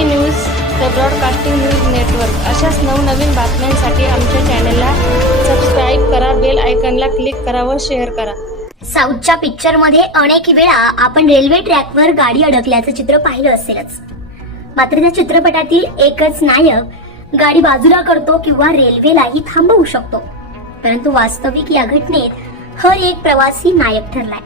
C news the broadcasting news network अशाच नवनवीन बातम्यांसाठी आमच्या चॅनलला सबस्क्राईब करा बेल आयकनला क्लिक करा व शेअर करा. साऊथच्या पिक्चरमध्ये अनेक वेळा आपण रेल्वे ट्रॅकवर गाडी अडकल्याचं चित्र पाहिलं असेलच. मात्र त्या चित्रपटातील एकच नायक गाडी बाजूला करतो किंवा रेल्वेलाही थांबवू शकतो. परंतु वास्तविक या घटनेत हर एक प्रवासी नायक ठरलाय.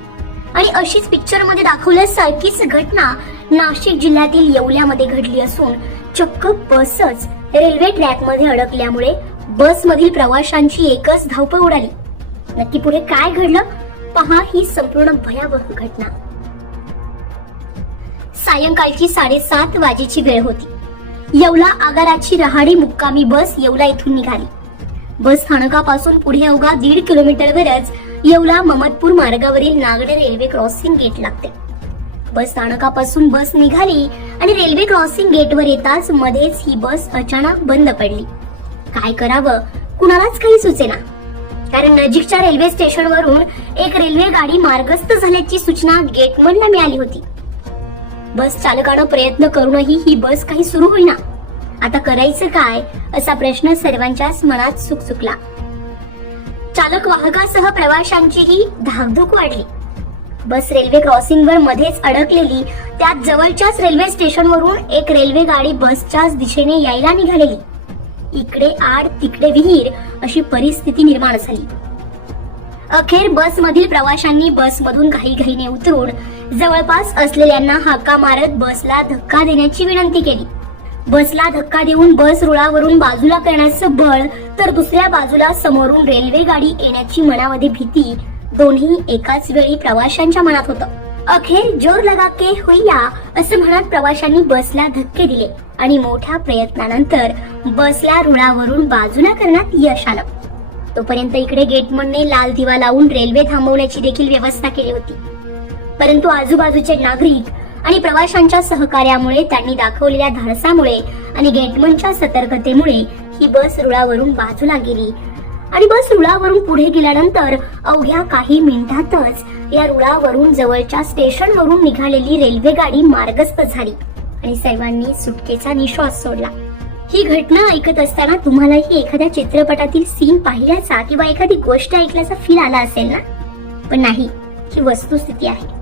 आणि अशीच पिक्चरमध्ये दाखवल्यासारखीच घटना नाशिक जिल्ह्यातील येवल्यामध्ये घडली असून चक्क बसच रेल्वे ट्रॅकमध्ये अडकल्यामुळे बसमधील प्रवाशांची एकच धावपळ उडाली. नक्की पुढे काय घडलं? पहा ही संपूर्ण भयावह घटना. सायंकाळची साडेसात वाजेची वेळ होती. येवला आगाराची रहाडी मुक्कामी बस येवला इथून निघाली. बस स्थानकापासून पुढे अवघा दीड किलोमीटरवरच येवला ममतपूर मार्गावरील नागडे रेल्वे क्रॉसिंग गेट लागते. बस स्थानकापासून बस निघाली आणि रेल्वे क्रॉसिंग गेटवर येताच मध्येच ही बस अचानक बंद पडली. काय करावं? कुणालाच काही सुचेना. कारण नजीकच्या रेल्वे स्टेशनवरून एक रेल्वे गाडी मार्गस्थ झाल्याची सूचना गेटमनला मिळाली होती. बस चालकानं प्रयत्न करूनही ही बस काही सुरू होईना. आता करायचं काय? असा प्रश्न सर्वांच्याच मनात सुकसुकला चालक वाहकासह प्रवाशांचीही धाकधूक वाढली. बस रेल्वे क्रॉसिंगवर मध्येच अडकलेली त्यात जवळच्याच रेल्वे स्टेशनवरून एक रेल्वे गाडी बसच्याच दिशेने यायला निघालेली. इकडे आड तिकडे विहीर अशी परिस्थिती निर्माण झाली. अखेर बसमधील प्रवाशांनी बसमधून घाईघाईने उतरून जवळपास असलेल्यांना हाका मारत बसला धक्का देण्याची विनंती केली. बसला धक्का देऊन बस रुळावरून बाजूला करण्याचं बळ तर दुसऱ्या बाजूला समोरून रेल्वे गाडी येण्याची मनामध्ये भीती दोन्ही एकाच वेळी प्रवाशांच्या मनात होतं. अखेर जोर लगा के होईया असं म्हणत प्रवाशांनी बसला धक्के दिले आणि मोठ्या प्रयत्नानंतर बसला रुळावरून बाजूला करण्यात यश आलं. तोपर्यंत इकडे गेटमनने लाल दिवा लावून रेल्वे थांबवण्याची देखील व्यवस्था केली होती. परंतु आजूबाजूचे नागरिक आणि प्रवाशांच्या सहकार्यामुळे त्यांनी दाखवलेल्या धाडसामुळे आणि गेटमनच्या सतर्कतेमुळे ही बस रुळावरून बाजूला गेली आणि बस रुळावरून पुढे गेल्यानंतर अवघ्या काही मिनिटातच या रुळावरून जवळच्या स्टेशनवरून निघालेली रेल्वे गाडी मार्गस्थ झाली आणि सर्वांनी सुटकेचा निश्वास सोडला. ही घटना ऐकत असताना तुम्हालाही एखाद्या चित्रपटातील सीन पाहिल्याचा किंवा एखादी गोष्ट ऐकल्याचा फील आला असेल ना? पण नाही ही वस्तुस्थिती आहे.